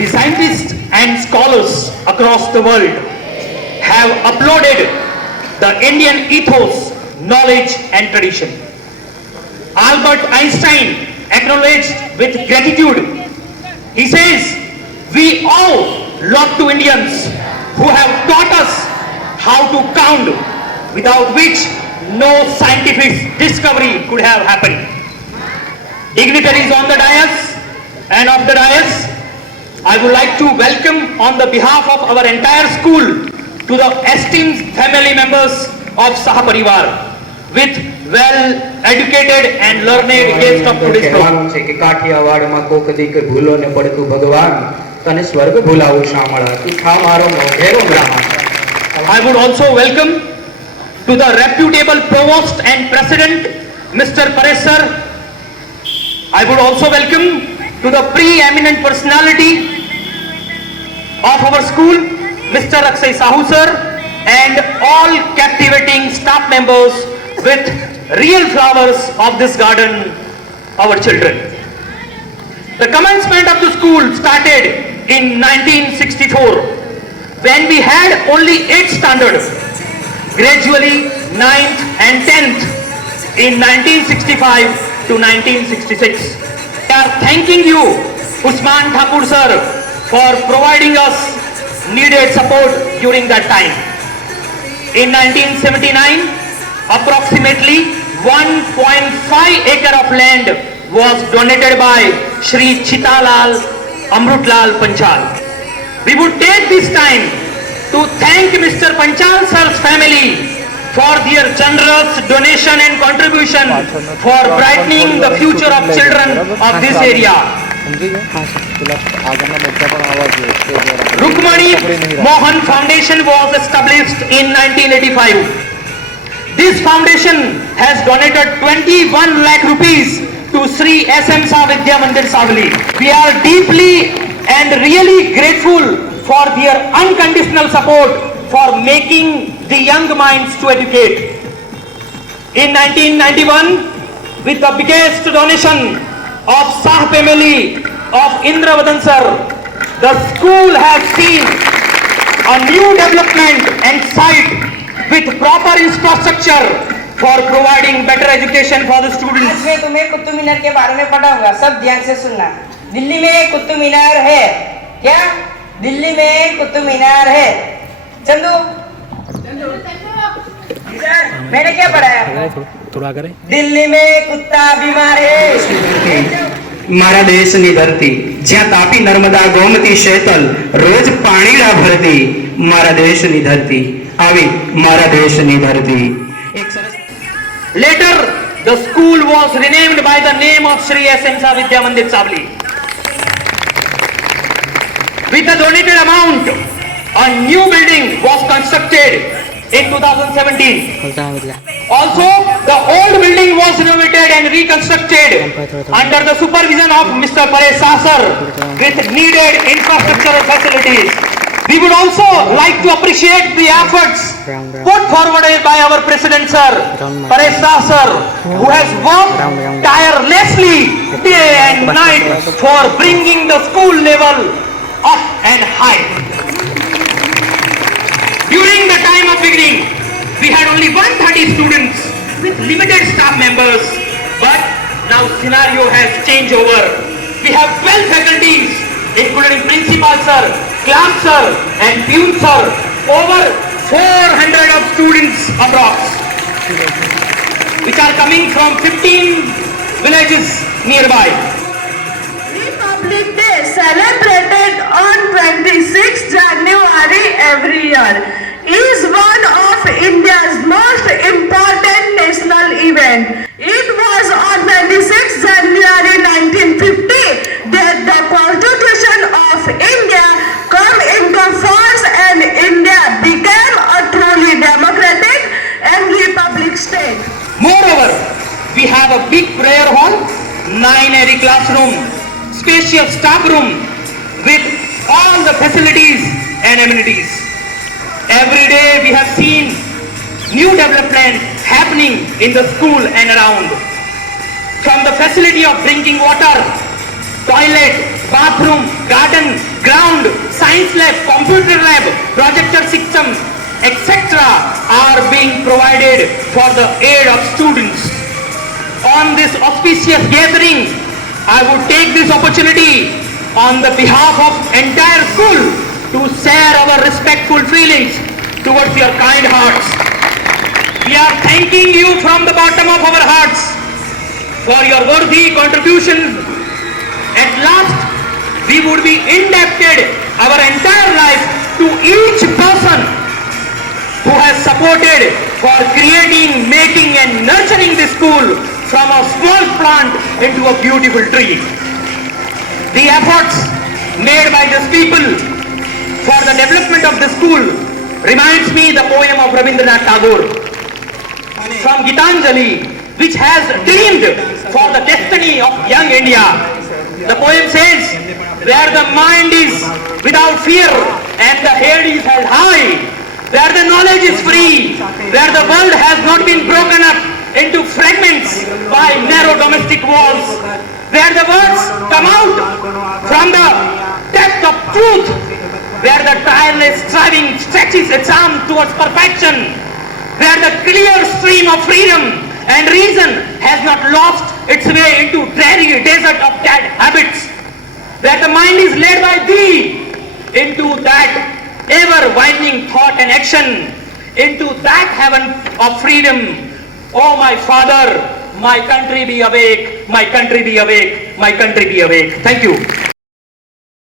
The scientists and scholars across the world have uploaded the Indian ethos, knowledge and tradition. Albert Einstein acknowledged with gratitude. He says, "We owe lot to Indians who have taught us how to count, without which no scientific discovery could have happened." Dignitaries on the dais and off the dais, I would like to welcome on the behalf of our entire school to the esteemed family members of Sahaparivar with well-educated and learned guests of today's program. છે કે કાઠિયાવાડમાં કોક દી કે ભૂલો ને પડતું ભગવાન તને સ્વર્ગ ભૂલાવું શામળા તું થા મારો મોઢેરો બ્રાહ્મણ. I would also welcome to the reputable provost and president, Mr. Paresh sir. I would also welcome to the pre-eminent personality of our school, Mr. Akshay Sahu sir, and all captivating staff members with real flowers of this garden, our children. The commencement of the school started in 1964 when we had only 8 standards. Gradually 9th and 10th in 1965 to 1966. We are thanking you, Usman Thakur sir, for providing us needed support during that time. In 1979, approximately 1.5 acre of land was donated by Shri Chitalal Amrutlal Panchal. We would take this time to thank Mr. Panchal sir's family for their generous donation and contribution for brightening the future of children of this area. Rukmani Mohan Foundation was established in 1985. This foundation has donated 21 lakh rupees to Sri SM Sa Vidya Mandir Savli. We are deeply and really grateful for their unconditional support for making the young minds to educate. In 1991, with the biggest donation of Sah family of Indravadan sir, the school has seen a new development and site with proper infrastructure for providing better education for the students. आज मैं तुम्हें कुतुब मीनार के बारे में पढ़ाऊंगा, सब ध्यान से सुनना। दिल्ली में कुतुब मीनार है क्या? दिल्ली में कुतुब मीनार है। चंदू मैंने क्या पढ़ाया? थोड़ा करे दिल्ली में कुत्ता बीमार है। મારા દેશની ધરતી જ્યાં તાપી નર્મદા ગોમતી શેતલ રોજ પાણીડા ભરતી મારા દેશની ધરતી આવી મારા દેશની ધરતી. Later, the school was renamed by the name of Sri SM Sa Vidya Mandir Savli. With the donated amount, a new building was constructed in 2017. Also, the old building was renovated and reconstructed under the supervision of Mr. Paresh sir with needed infrastructural facilities. We would also like to appreciate the efforts put forward by our President sir, Paresh sir, who has worked tirelessly day and night for bringing the school level up and high. During the time of beginning, we had only 130 students with limited staff members, but now scenario has changed over. We have 12 faculties, including principal sir, class sir, and peon sir, over 400 of students approx, which are coming from 15 villages nearby. Republic Day celebrated on 26 January every year is one of India's most important national event. It was on 26 January 1950 that the Constitution of India came into force and India became a truly democratic and republic state. Moreover, we have a big prayer hall, 9 airy classroom, spacious staff room with all the facilities and amenities. Every day we have seen new development happening in the school and around. From the facility of drinking water, toilet, bathroom, garden, grass science lab, computer lab, projector system, etc. are being provided for the aid of students. On this auspicious gathering, I would take this opportunity on the behalf of entire school to share our respectful feelings towards your kind hearts. We are thanking you from the bottom of our hearts for your worthy contributions. At last, we would be indebted our entire life to each person who has supported for creating, making and nurturing this school from a small plant into a beautiful tree. The efforts made by these people for the development of the school reminds me the poem of Rabindranath Tagore from Gitanjali, which has dreamed for the destiny of young India. The poem says, where the mind is without fear and the head is held high, where the knowledge is free, where the world has not been broken up into fragments by narrow domestic walls, where the words come out from the depth of truth, where the tireless striving stretches its arm towards perfection, where the clear stream of freedom and reason has not lost its way into dreary desert of bad habits, where the mind is led by thee into that ever-widening thought and action, into that heaven of freedom. Oh my Father, my country be awake, my country be awake, my country be awake. Thank you.